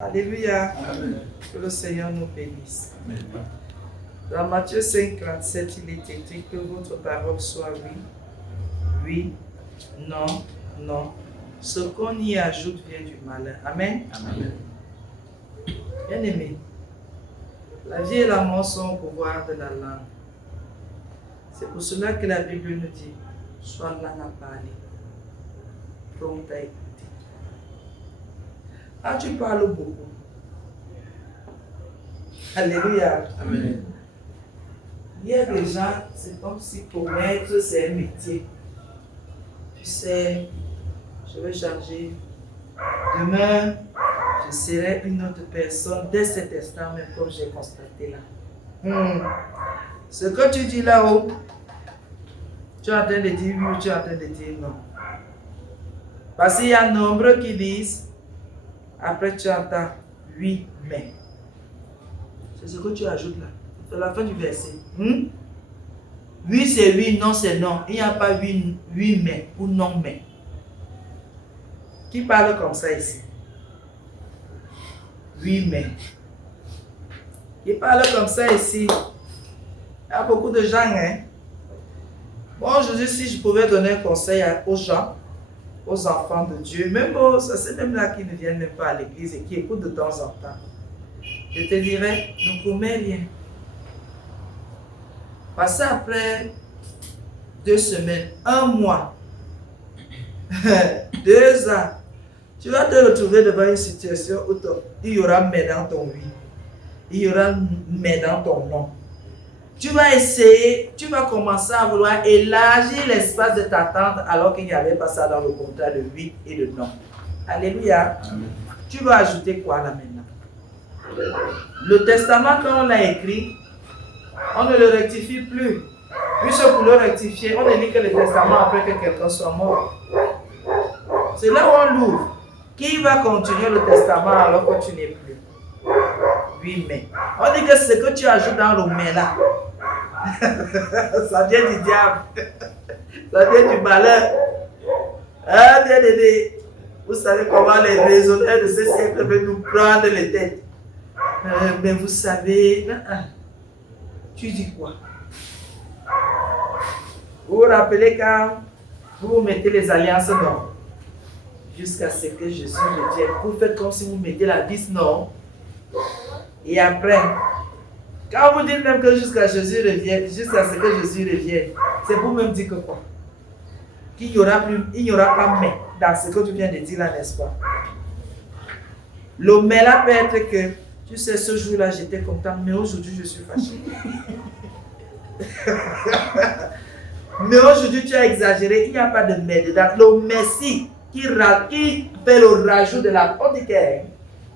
Alléluia. Amen. Que le Seigneur nous bénisse. Amen. Dans Matthieu 5, 37, il est écrit que votre parole soit oui, oui, non, non. Ce qu'on y ajoute vient du malin. Amen. Amen. Bien aimé, la vie et la mort sont au pouvoir de la langue. C'est pour cela que la Bible nous dit, sois là à parler, prompt à écouter. Ah, tu parles beaucoup. Alléluia. Amen. Il y a des gens, c'est comme si connaître, c'est un métier. Tu sais, je vais changer. Demain, je serai une autre personne dès cet instant, même comme j'ai constaté là. Ce que tu dis là-haut, tu es en train de dire oui ou tu es en train de dire non. Parce qu'il y a nombreux qui disent, après tu entends oui, mais. C'est ce que tu ajoutes là. C'est la fin du verset. Oui, c'est oui, non, c'est non. Il n'y a pas oui, oui, mais ou non, mais. Qui parle comme ça ici? Oui, mais. Qui parle comme ça ici? Il y a beaucoup de gens, hein. Bon, Jésus, si je pouvais donner un conseil aux gens, aux enfants de Dieu, même c'est même là qui ne viennent même pas à l'église et qui écoutent de temps en temps, je te dirais, ne promets rien. Passez après 2 semaines, 1 mois, 2 ans, tu vas te retrouver devant une situation où il y aura mais dans ton oui, il y aura mais dans ton non. Tu vas essayer, tu vas commencer à vouloir élargir l'espace de t'attendre alors qu'il n'y avait pas ça dans le contrat de oui et de non. Alléluia. Amen. Tu vas ajouter quoi là maintenant? Le testament, quand on l'a écrit, on ne le rectifie plus. Puisque pour le rectifier, on ne lit que le testament après que quelqu'un soit mort. C'est là où on l'ouvre. Qui va continuer le testament alors que tu n'es plus? Oui, mais. On dit que ce que tu ajoutes dans le mais là, ça vient du diable. Ça vient du malheur. Ah, bien aimé. Vous savez comment les raisonneurs de ce siècle veulent nous prendre les têtes. Mais vous savez, tu dis quoi? Vous vous rappelez quand vous mettez les alliances non? Jusqu'à ce que Jésus revienne. Vous faites comme si vous mettez la vis non. Et après, quand vous dites même que jusqu'à Jésus revienne, jusqu'à ce que Jésus revienne, c'est pour même dire que quoi? Qu'il n'y aura pas mais dans ce que tu viens de dire là, n'est-ce pas? Le mais là peut être que, tu sais, ce jour-là j'étais content, mais aujourd'hui je suis fâché. Mais aujourd'hui tu as exagéré, il n'y a pas de mais dedans. Le merci qui fait le rajout de la portière.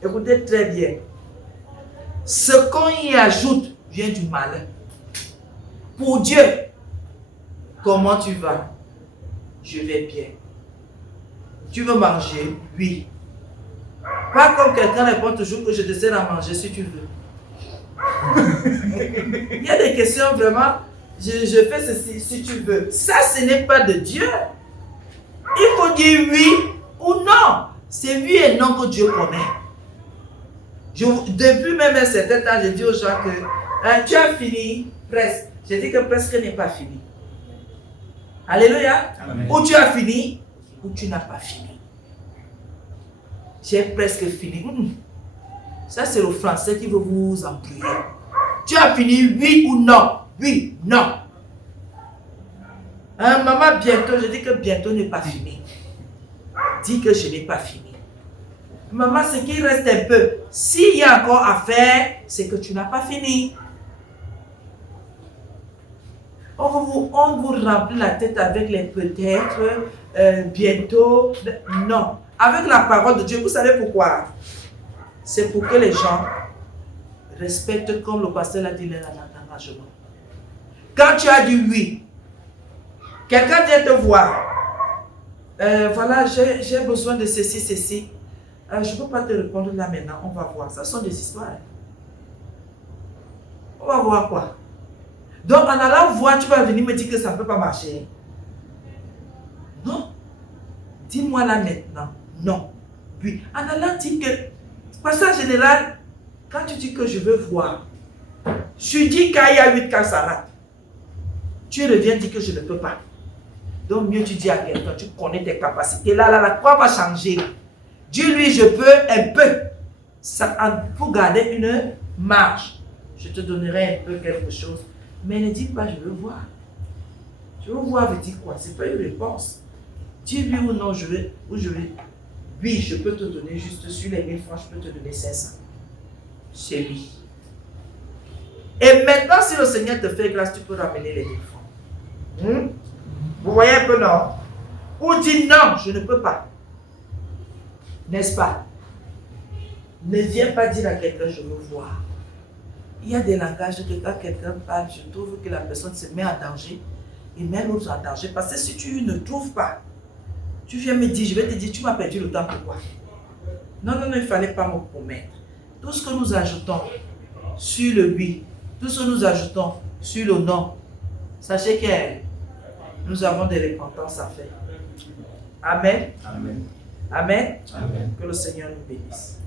Écoutez très bien. Ce qu'on y ajoute vient du malin. Pour Dieu, comment tu vas? Je vais bien. Tu veux manger? Oui. Pas comme quelqu'un répond toujours que je te sers à manger si tu veux. Il y a des questions vraiment, je fais ceci si tu veux. Ça, ce n'est pas de Dieu. Il faut dire oui ou non. C'est oui et non que Dieu connaît. Depuis même un certain temps, je dis aux gens que tu as fini, presque. Je dis que presque n'est pas fini. Alléluia. Amen. Ou tu as fini, ou tu n'as pas fini. J'ai presque fini. Ça, c'est le français qui veut vous embrouiller. Tu as fini, oui ou non? Oui, non. Maman, bientôt, je dis que bientôt n'est pas fini. Dis que je n'ai pas fini. Maman, ce qui reste un peu, s'il y a encore à faire, c'est que tu n'as pas fini. On vous remplit la tête avec les peut-être, bientôt. Non. Avec la parole de Dieu, vous savez pourquoi? C'est pour que les gens respectent, comme le pasteur l'a dit, leur engagement. Quand tu as dit oui, quelqu'un vient te voir. Voilà, j'ai besoin de ceci, ceci. Je ne peux pas te répondre là maintenant, on va voir. Ça sont des histoires. On va voir quoi? Donc en allant voir, tu vas venir me dire que ça ne peut pas marcher. Non. Dis-moi là maintenant. Non. Oui. En allant dire que Parce qu'en général, quand tu dis que je veux voir, tu dis qu'il y a 8 cas, ça rate. Tu reviens dire que je ne peux pas. Donc mieux tu dis à quelqu'un, tu connais tes capacités. Là, la croix va changer. Dis-lui, je peux un peu. Ça, pour garder une marge, je te donnerai un peu quelque chose. Mais ne dis pas, je veux voir. Je veux voir veut dire quoi? Ce n'est pas une réponse. Dis oui ou non, je veux, ou je veux. Oui, je peux te donner juste sur les 1000 francs, je peux te donner 500. C'est lui. Et maintenant, si le Seigneur te fait grâce, tu peux ramener les 1000 francs. Vous voyez un peu, non? Ou dis non, je ne peux pas. N'est-ce pas? Ne viens pas dire à quelqu'un, je veux voir. Il y a des langages que quand quelqu'un parle, je trouve que la personne se met en danger et met l'autre en danger. Parce que si tu ne trouves pas, tu viens me dire, je vais te dire, tu m'as perdu le temps, pourquoi? Non, non, non, il ne fallait pas me promettre. Tout ce que nous ajoutons sur le oui, tout ce que nous ajoutons sur le non, sachez que nous avons des récompenses à faire. Amen. Amen. Amen. Amen. Que le Seigneur nous bénisse.